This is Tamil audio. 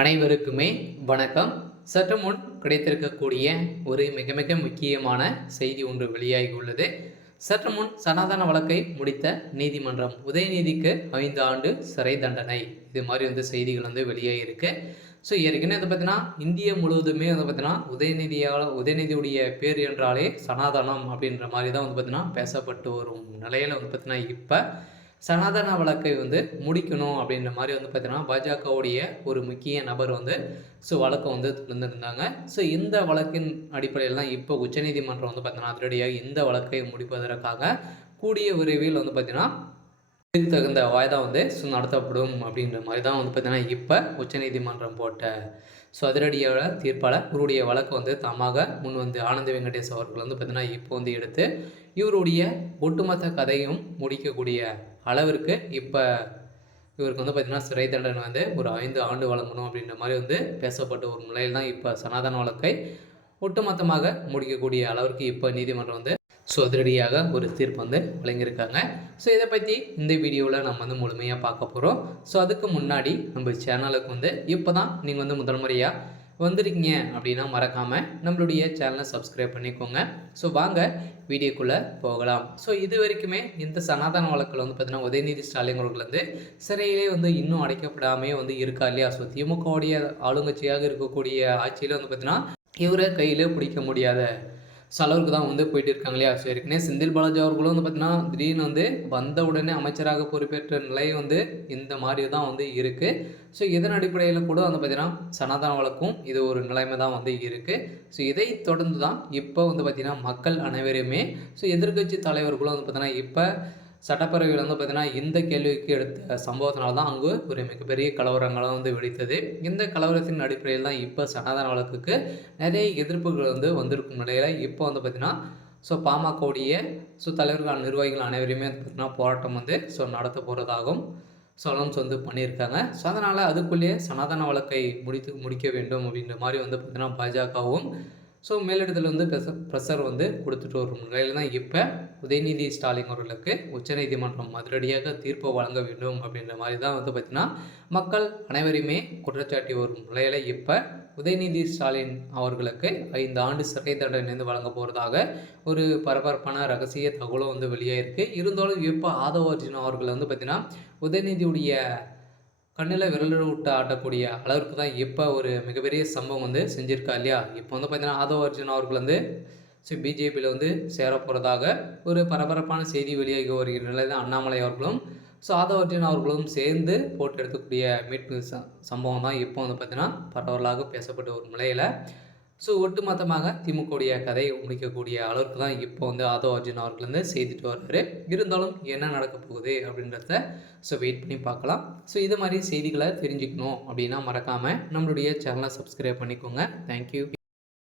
அனைவருக்குமே வணக்கம். சற்று முன் கிடைத்திருக்கக்கூடிய ஒரு மிக மிக முக்கியமான செய்தி ஒன்று வெளியாகி உள்ளது. சற்று முன் சனாதன வழக்கை முடித்த நீதிமன்றம் உதயநிதிக்கு 5 ஆண்டு சிறை தண்டனை. இது மாதிரி செய்திகள் வெளியாகியிருக்கு. ஸோ ஏற்கனவே பார்த்தீங்கன்னா இந்திய முழுவதுமே பார்த்தீங்கன்னா உதயநிதியுடைய பேர் என்றாலே சனாதனம் அப்படின்ற மாதிரி தான் பார்த்தீங்கன்னா பேசப்பட்டு வரும் நிலையில் பார்த்தீங்கன்னா இப்போ சனாதன வழக்கை முடிக்கணும் அப்படின்ற மாதிரி பார்த்தீங்கன்னா பாஜகவுடைய ஒரு முக்கிய நபர் வழக்கை தொடர்ந்துருந்தாங்க. ஸோ இந்த வழக்கின் அடிப்படையில் தான் இப்போ உச்சநீதிமன்றம் பார்த்தீங்கன்னா அதிரடியாக இந்த வழக்கை முடிப்பதற்காக கூடிய விரைவில் பார்த்தீங்கன்னா தகுந்த வாய்தா நடத்தப்படும் அப்படின்ற மாதிரி தான் பார்த்தீங்கன்னா இப்போ உச்சநீதிமன்றம் போட்ட அதிரடியான தீர்ப்பால் இவருடைய வழக்கு தாமாக முன் ஆனந்த வெங்கடேஷ் அவர்கள் பார்த்தீங்கன்னா இப்போ எடுத்து இவருடைய ஒட்டுமொத்த கதையும் முடிக்கக்கூடிய அளவிற்கு இப்போ இவருக்கு பார்த்தீங்கன்னா சிறை தண்டனை ஒரு 5 ஆண்டு வழங்கணும் அப்படின்ற மாதிரி பேசப்பட்ட ஒரு நிலையில் தான் இப்போ சனாதன வழக்கை ஒட்டுமொத்தமாக முடிக்கக்கூடிய அளவிற்கு இப்போ நீதிமன்றம் அதிரடியாக ஒரு தீர்ப்பு வழங்கியிருக்காங்க. ஸோ இதை பற்றி இந்த வீடியோவில் நம்ம முழுமையாக பார்க்க போகிறோம். ஸோ அதுக்கு முன்னாடி நம்ம சேனலுக்கு இப்போ தான் நீங்கள் முதல் முறையாக வந்திருக்கீங்க அப்படின்னா மறக்காமல் நம்மளுடைய சேனலை சப்ஸ்கிரைப் பண்ணிக்கோங்க. ஸோ வாங்க வீடியோக்குள்ளே போகலாம். ஸோ இது வரைக்குமே இந்த சனாதன வழக்கில் பார்த்தீங்கன்னா உதயநிதி ஸ்டாலின் அவர்கள் சிறையிலே இன்னும் அடைக்கப்படாமே இருக்கா இல்லையா? ஸோ திமுகவுடைய ஆளுங்கட்சியாக இருக்கக்கூடிய ஆட்சியில் பார்த்தீங்கன்னா இவரை கையில் பிடிக்க முடியாத அளவுக்கு தான் போயிட்டு இருக்காங்க இல்லையா? ஸோ ஏற்கனவே செந்தில் பாலாஜி அவர்களும் பார்த்தீங்கன்னா திடீர்னு வந்த உடனே அமைச்சராக பொறுப்பேற்ற நிலை இந்த மாதிரி தான் இருக்குது. ஸோ இதன் அடிப்படையில் கூட பார்த்தீங்கன்னா சனாதன வழக்கும் இது ஒரு நிலைமை தான் இருக்குது. ஸோ இதை தொடர்ந்து தான் இப்போ பார்த்தீங்கன்னா மக்கள் அனைவருமே எதிர்க்கட்சி தலைவர்களும் பார்த்தீங்கன்னா இப்போ சட்டப்பேரவையில் பார்த்தீங்கன்னா இந்த கேள்விக்கு எடுத்த சம்பவத்தினால தான் அங்கு ஒரு மிகப்பெரிய கலவரங்களும் வெடித்தது. இந்த கலவரத்தின் அடிப்படையில் தான் இப்போ சனாதன வழக்குக்கு நிறைய எதிர்ப்புகள் வந்திருக்கும் நிலையில் இப்போ பார்த்தீங்கன்னா பாமகவுடைய தலைவர்கள் நிர்வாகிகள் அனைவருமே பார்த்தீங்கன்னா போராட்டம் நடத்த போகிறதாகவும் அனௌன்ஸ் பண்ணியிருக்காங்க. ஸோ அதனால் அதுக்குள்ளேயே சனாதன வழக்கை முடிக்க வேண்டும் அப்படின்ற மாதிரி பார்த்தீங்கன்னா பாஜகவும் மேலிடத்தில் ப்ரெஷர் கொடுத்துட்டு வரும் நிலையில் தான் இப்போ உதயநிதி ஸ்டாலின் அவர்களுக்கு உச்சநீதிமன்றம் அதிரடியாக தீர்ப்பு வழங்க வேண்டும் அப்படின்ற மாதிரி தான் பார்த்திங்கன்னா மக்கள் அனைவருமே குற்றச்சாட்டி வரும் நிலையில் இப்போ உதயநிதி ஸ்டாலின் அவர்களுக்கு 5 ஆண்டு சிறை தண்டனை வழங்க போகிறதாக ஒரு பரபரப்பான ரகசிய தகவலும் வெளியாகிருக்கு. இருந்தாலும் இப்போ ஆதவ அர்ஜுனா அவர்கள் பார்த்திங்கன்னா உதயநிதியுடைய கண்ணில் விரல் விட்டு ஆட்டக்கூடிய அளவுக்கு தான் இப்போ ஒரு மிகப்பெரிய சம்பவம் செஞ்சுருக்கா இல்லையா? இப்போ பார்த்தீங்கன்னா ஆதவ அர்ஜுனா அவர்கள் பிஜேபியில் சேர போகிறதாக ஒரு பரபரப்பான செய்தி வெளியாகி வருகிற நிலை தான் அண்ணாமலை அவர்களும் ஆதவ அர்ஜுனா அவர்களும் சேர்ந்து போட்டு எடுக்கக்கூடிய மீட்பு சம்பவம் தான் இப்போ பார்த்தீங்கன்னா பரவலாக பேசப்பட்ட ஒரு நிலையில் ஒட்டுமொத்தமாக திமுகவுடைய கதை முடிக்கக்கூடிய அளவுக்கு தான் இப்போ ஆதவ அர்ஜுன் அவர்கள் செய்துட்டு வர்றாரு. இருந்தாலும் என்ன நடக்க போகுது அப்படின்றத வெயிட் பண்ணி பார்க்கலாம். இது மாதிரி செய்திகளை தெரிஞ்சுக்கணும் அப்படின்னா மறக்காமல் நம்மளுடைய சேனலை சப்ஸ்கிரைப் பண்ணிக்கோங்க. தேங்க்யூ.